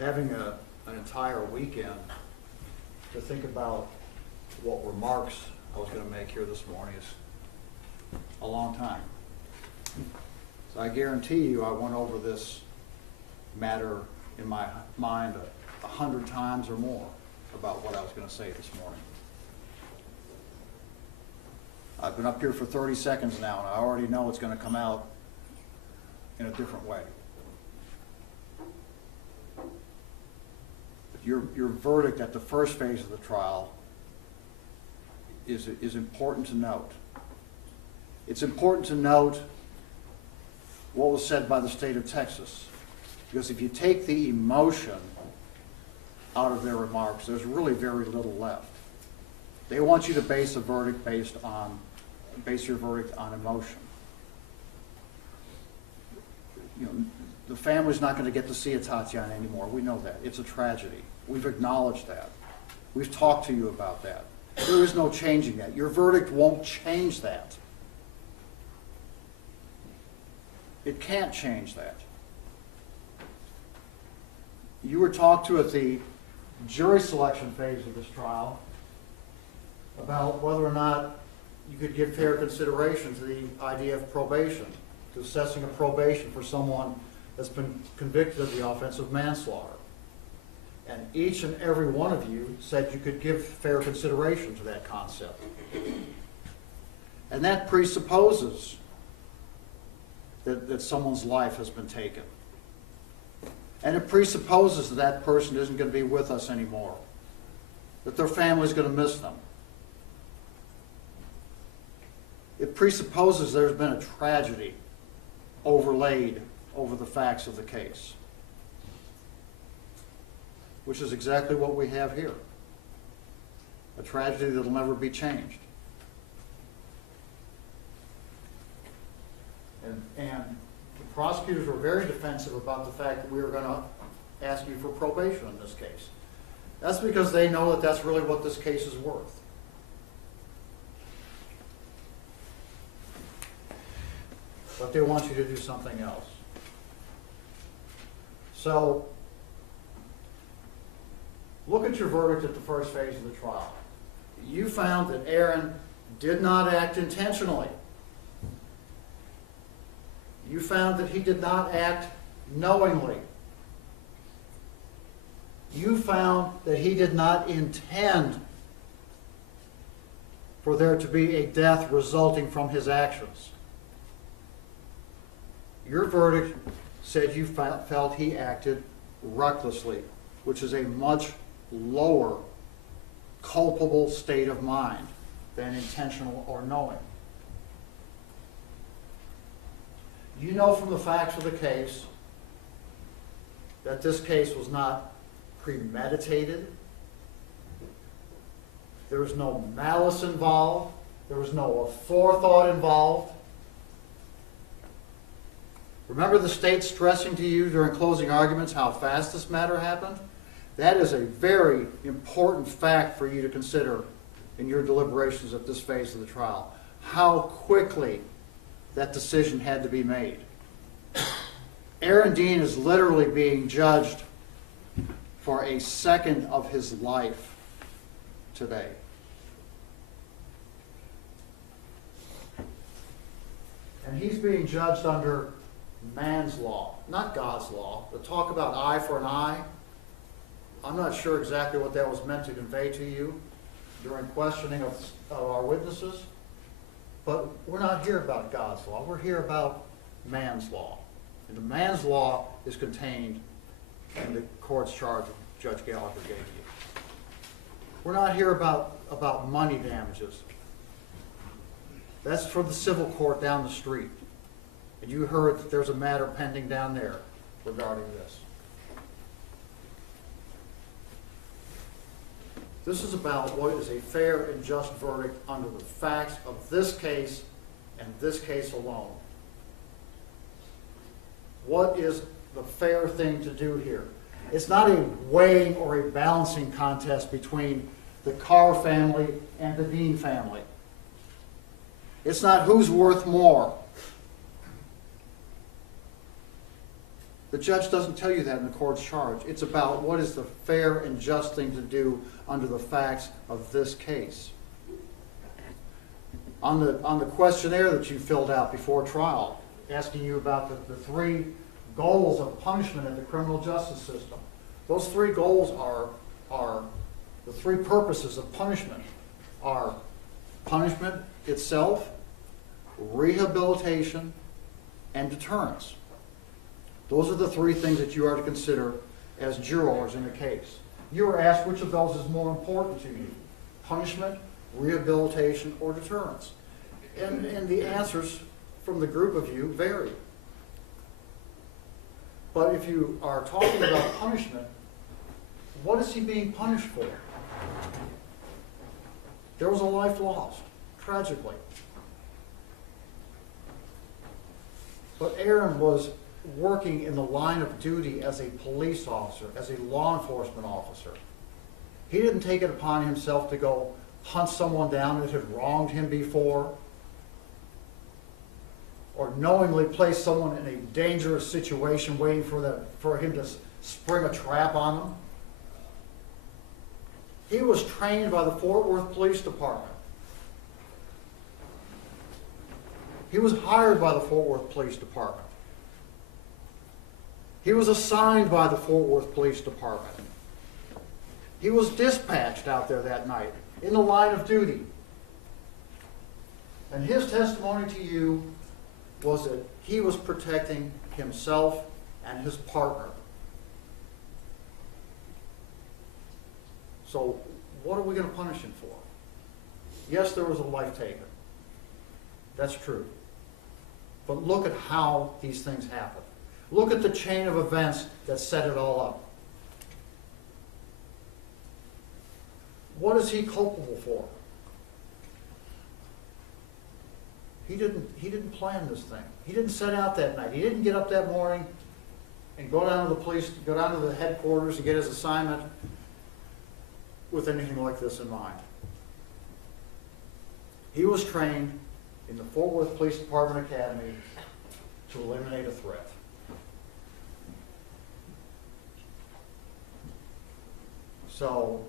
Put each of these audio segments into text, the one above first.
having an entire weekend to think about what remarks I was going to make here this morning is a long time. So I guarantee you I went over this matter in my mind 100 times or more about what I was going to say this morning. I've been up here for 30 seconds now, and I already know it's going to come out in a different way. But your verdict at the first phase of the trial is important to note. It's important to note what was said by the state of Texas, because if you take the emotion out of their remarks, there's really very little left. They want you to base a verdict base your verdict on emotion. You know, the family's not going to get to see Atatiana anymore. We know that. It's a tragedy. We've acknowledged that. We've talked to you about that. There is no changing that. Your verdict won't change that. It can't change that. You were talked to at the jury selection phase of this trial about whether or not you could give fair consideration to the idea of probation, to assessing a probation for someone that's been convicted of the offense of manslaughter. And each and every one of you said you could give fair consideration to that concept. And that presupposes that someone's life has been taken. And it presupposes that that person isn't going to be with us anymore, that their family's going to miss them. It presupposes there's been a tragedy overlaid over the facts of the case, which is exactly what we have here. A tragedy that'll never be changed. And the prosecutors were very defensive about the fact that we were going to ask you for probation in this case. That's because they know that that's really what this case is worth. But they want you to do something else. So, look at your verdict at the first phase of the trial. You found that Aaron did not act intentionally. You found that he did not act knowingly. You found that he did not intend for there to be a death resulting from his actions. Your verdict said you felt he acted recklessly, which is a much lower culpable state of mind than intentional or knowing. You know from the facts of the case that this case was not premeditated. There was no malice involved. There was no forethought involved. Remember the state stressing to you during closing arguments how fast this matter happened? That is a very important fact for you to consider in your deliberations at this phase of the trial. How quickly that decision had to be made. Aaron Dean is literally being judged for a second of his life today. And he's being judged under man's law, not God's law. The talk about eye for an eye, I'm not sure exactly what that was meant to convey to you during questioning of our witnesses, but we're not here about God's law. We're here about man's law. And the man's law is contained in the court's charge Judge Gallagher gave you. We're not here about money damages. That's for the civil court down the street. And you heard that there's a matter pending down there regarding this. This is about what is a fair and just verdict under the facts of this case and this case alone. What is the fair thing to do here? It's not a weighing or a balancing contest between the Carr family and the Dean family. It's not who's worth more. The judge doesn't tell you that in the court's charge. It's about what is the fair and just thing to do under the facts of this case. On the questionnaire that you filled out before trial, asking you about the three goals of punishment in the criminal justice system. Those three goals are the three purposes of punishment are punishment itself, rehabilitation, and deterrence. Those are the three things that you are to consider as jurors in a case. You are asked which of those is more important to you, punishment, rehabilitation, or deterrence. And the answers from the group of you vary. But if you are talking about punishment, what is he being punished for? There was a life lost, tragically. But Aaron was working in the line of duty as a police officer, as a law enforcement officer. He didn't take it upon himself to go hunt someone down that had wronged him before, or knowingly place someone in a dangerous situation waiting for him to spring a trap on them. He was trained by the Fort Worth Police Department. He was hired by the Fort Worth Police Department. He was assigned by the Fort Worth Police Department. He was dispatched out there that night in the line of duty. And his testimony to you was that he was protecting himself and his partner. So what are we going to punish him for? Yes, there was a life taken. That's true. But look at how these things happen. Look at the chain of events that set it all up. What is he culpable for? He didn't plan this thing. He didn't set out that night. He didn't get up that morning and go down to the headquarters and get his assignment with anything like this in mind. He was trained in the Fort Worth Police Department Academy to eliminate a threat. So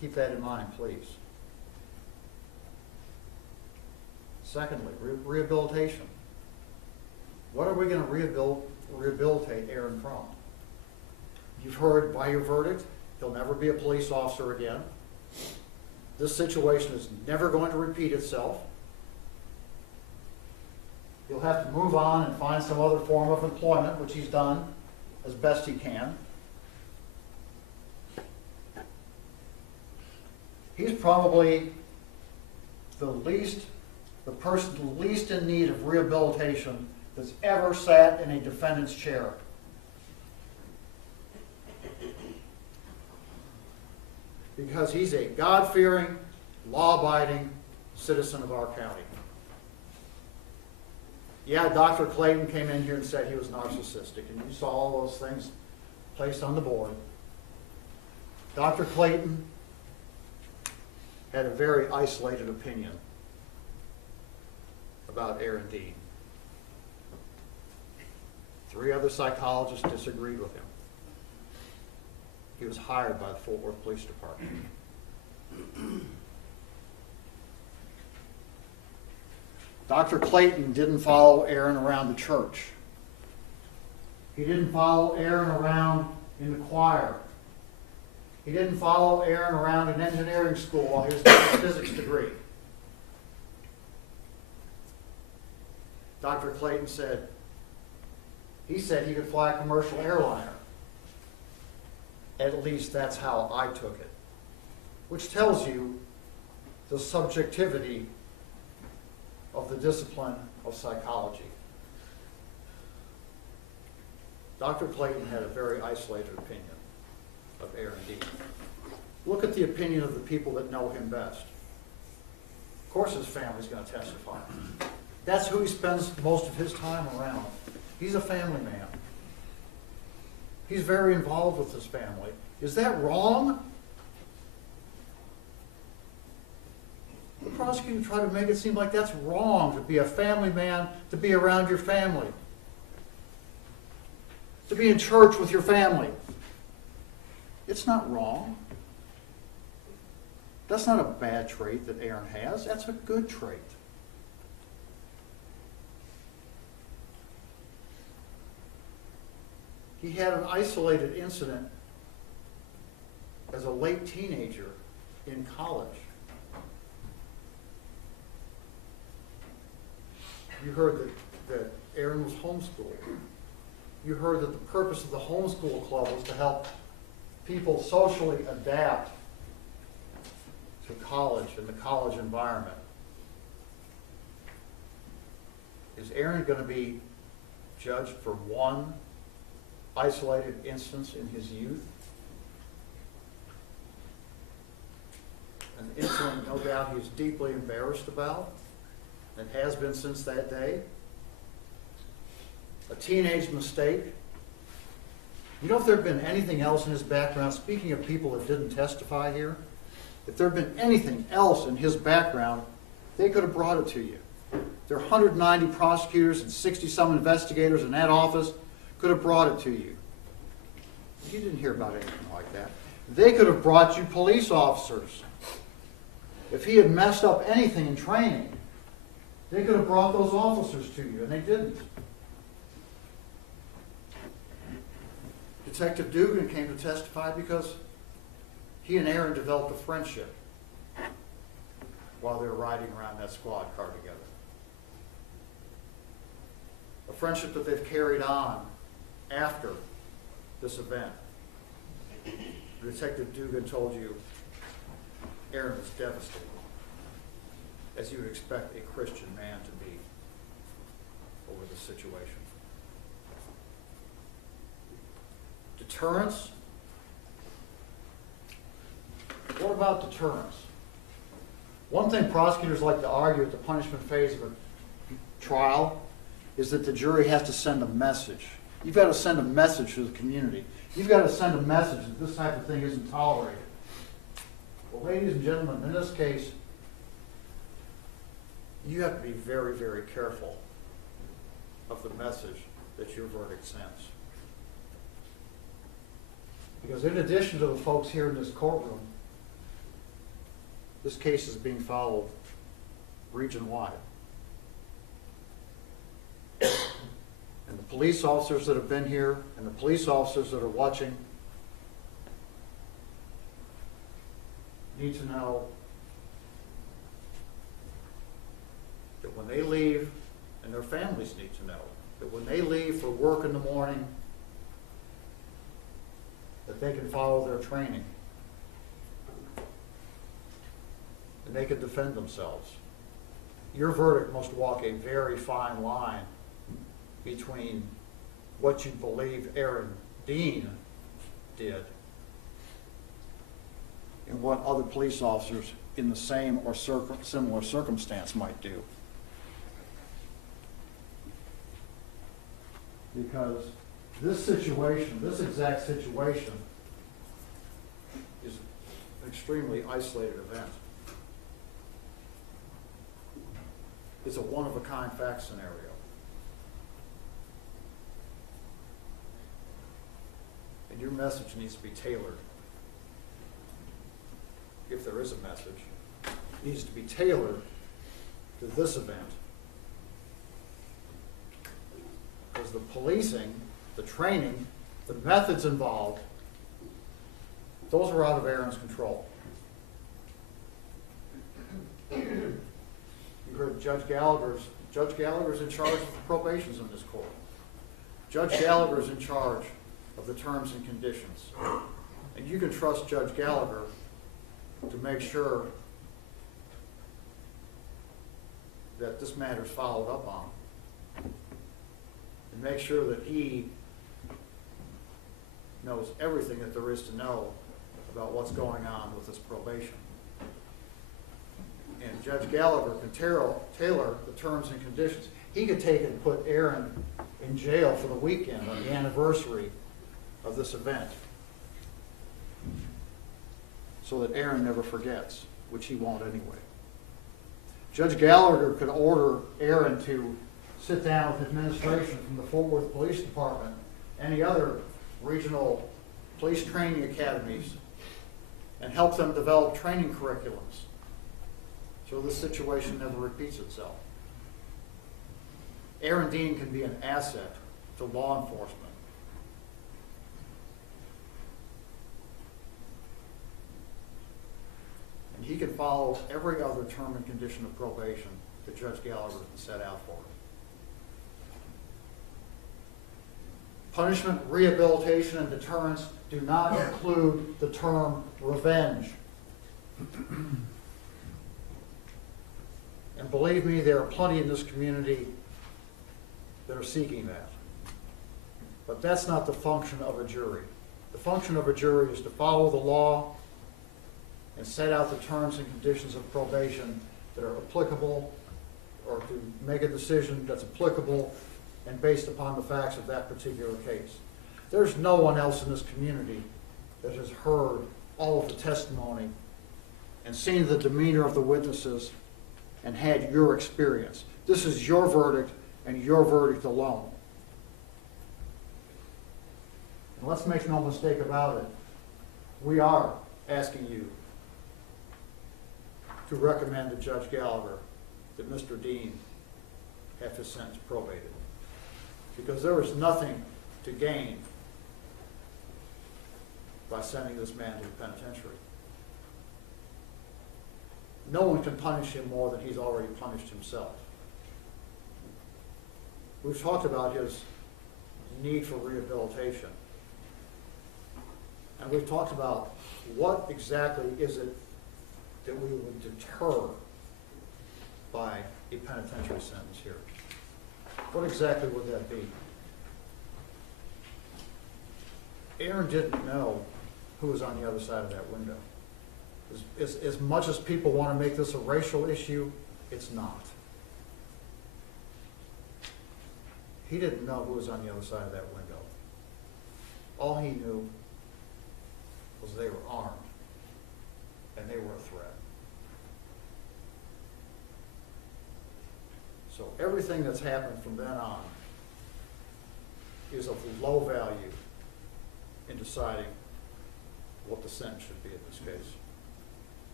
keep that in mind, please. Secondly, rehabilitation. What are we going to rehabilitate Aaron from? You've heard by your verdict, he'll never be a police officer again. This situation is never going to repeat itself. He'll have to move on and find some other form of employment, which he's done as best he can. He's probably the person least in need of rehabilitation that's ever sat in a defendant's chair. Because he's a God-fearing, law-abiding citizen of our county. Yeah, Dr. Clayton came in here and said he was narcissistic, and you saw all those things placed on the board. Dr. Clayton had a very isolated opinion about Aaron Dean. 3 other psychologists disagreed with him. He was hired by the Fort Worth Police Department. Dr. Clayton didn't follow Aaron around the church. He didn't follow Aaron around in the choir. He didn't follow Aaron around in engineering school while he was getting his physics degree. Dr. Clayton said he could fly a commercial airliner. At least that's how I took it. Which tells you the subjectivity of the discipline of psychology. Dr. Clayton had a very isolated opinion of Aaron Dean. Look at the opinion of the people that know him best. Of course his family's going to testify. That's who he spends most of his time around. He's a family man. He's very involved with his family. Is that wrong? The prosecutor tried to make it seem like that's wrong to be a family man, to be around your family. to be in church with your family. It's not wrong. That's not a bad trait that Aaron has. That's a good trait. He had an isolated incident as a late teenager in college. You heard that Aaron was homeschooled. You heard that the purpose of the homeschool club was to help people socially adapt to college and the college environment. Is Aaron going to be judged for one isolated instance in his youth? An incident, no doubt, he's deeply embarrassed about and has been since that day. A teenage mistake. You know, if there had been anything else in his background, speaking of people that didn't testify here, if there had been anything else in his background, they could have brought it to you. There are 190 prosecutors and 60-some investigators in that office could have brought it to you. You didn't hear about anything like that. They could have brought you police officers. If he had messed up anything in training, they could have brought those officers to you, and they didn't. Detective Dugan came to testify because he and Aaron developed a friendship while they were riding around that squad car together. A friendship that they've carried on after this event. Detective Dugan told you Aaron was devastated, as you would expect a Christian man to be over the situation. Deterrence? What about deterrence? One thing prosecutors like to argue at the punishment phase of a trial is that the jury has to send a message. You've got to send a message to the community. You've got to send a message that this type of thing isn't tolerated. Well, ladies and gentlemen, in this case, you have to be very, very careful of the message that your verdict sends. Because in addition to the folks here in this courtroom, this case is being followed region-wide. And the police officers that have been here and the police officers that are watching need to know that when they leave, and their families need to know, that when they leave for work in the morning, that they can follow their training and they can defend themselves. Your verdict must walk a very fine line between what you believe Aaron Dean did and what other police officers in the same or similar circumstance might do. Because this situation, this exact situation, is an extremely isolated event. It's a one-of-a-kind fact scenario. And your message needs to be tailored. If there is a message, it needs to be tailored to this event. Because the policing, the training, the methods involved, those were out of Aaron's control. You heard Judge Gallagher's in charge of the probations in this court. Judge Gallagher's in charge of the terms and conditions. And you can trust Judge Gallagher to make sure that this matter is followed up on. And make sure that he knows everything that there is to know about what's going on with this probation. And Judge Gallagher can tailor the terms and conditions. He could take and put Aaron in jail for the weekend on the anniversary of this event, so that Aaron never forgets, which he won't anyway. Judge Gallagher could order Aaron to sit down with administration from the Fort Worth Police Department any other regional police training academies and help them develop training curriculums so this situation never repeats itself. Aaron Dean can be an asset to law enforcement. And he can follow every other term and condition of probation that Judge Gallagher has set out for him. Punishment, rehabilitation, and deterrence do not include the term revenge. And believe me, there are plenty in this community that are seeking that. But that's not the function of a jury. The function of a jury is to follow the law and set out the terms and conditions of probation that are applicable, or to make a decision that's applicable and based upon the facts of that particular case. There's no one else in this community that has heard all of the testimony and seen the demeanor of the witnesses and had your experience. This is your verdict and your verdict alone. And let's make no mistake about it, we are asking you to recommend to Judge Gallagher that Mr. Dean have his sentence probated. Because there is nothing to gain by sending this man to the penitentiary. No one can punish him more than he's already punished himself. We've talked about his need for rehabilitation. And we've talked about what exactly is it that we would deter by a penitentiary sentence here. What exactly would that be? Aaron didn't know who was on the other side of that window. As much as people want to make this a racial issue, it's not. He didn't know who was on the other side of that window. All he knew was they were armed and they were a threat. So everything that's happened from then on is of low value in deciding what the sentence should be in this case.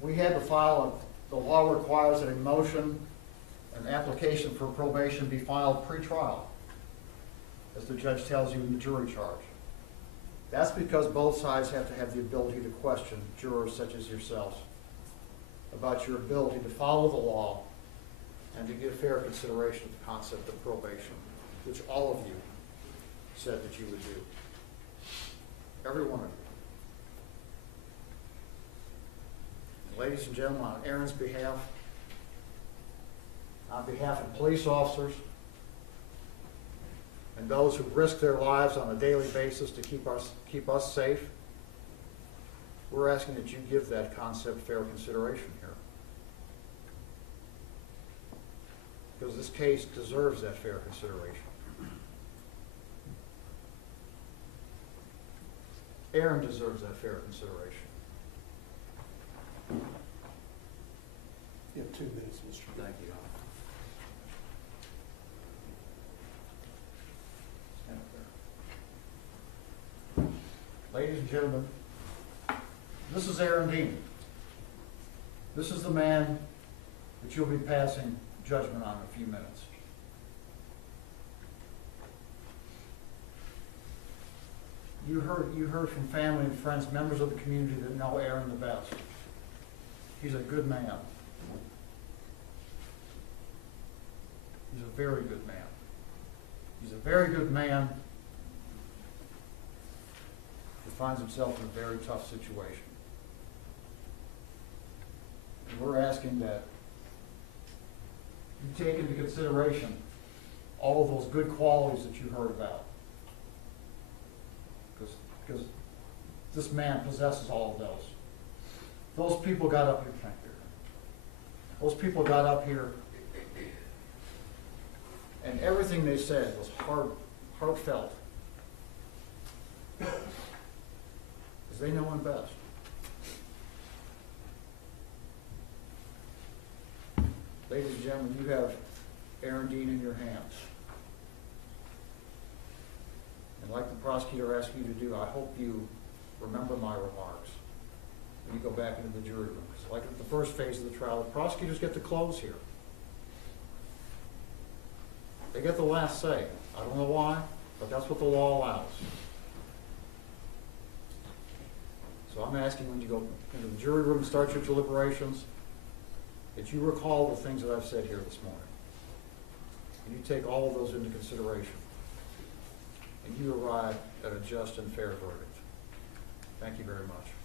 We had to file, the law requires that a motion, an application for probation be filed pre-trial, as the judge tells you in the jury charge. That's because both sides have to have the ability to question jurors such as yourselves about your ability to follow the law and to give fair consideration to the concept of probation, which all of you said that you would do. Every one of you. And ladies and gentlemen, on Aaron's behalf, on behalf of police officers, and those who risk their lives on a daily basis to keep us safe, we're asking that you give that concept fair consideration here. Because this case deserves that fair consideration. Aaron deserves that fair consideration. You have 2 minutes, Mr. Thank you. Stand up there. Ladies and gentlemen, this is Aaron Dean. This is the man that you'll be passing judgment on in a few minutes. You heard from family and friends, members of the community that know Aaron the best. He's a good man. He's a very good man. He's a very good man who finds himself in a very tough situation. And we're asking that you take into consideration all of those good qualities that you heard about. Because this man possesses all of those. Those people got up here, thank you. Those people got up here and everything they said was heartfelt. Because they know him best. gentlemen, you have Aaron Dean in your hands. And like the prosecutor asked you to do, I hope you remember my remarks when you go back into the jury room. Because like at the first phase of the trial, the prosecutors get to close here. They get the last say. I don't know why, but that's what the law allows. So I'm asking when you go into the jury room and start your deliberations, that you recall the things that I've said here this morning. And you take all of those into consideration. And you arrive at a just and fair verdict. Thank you very much.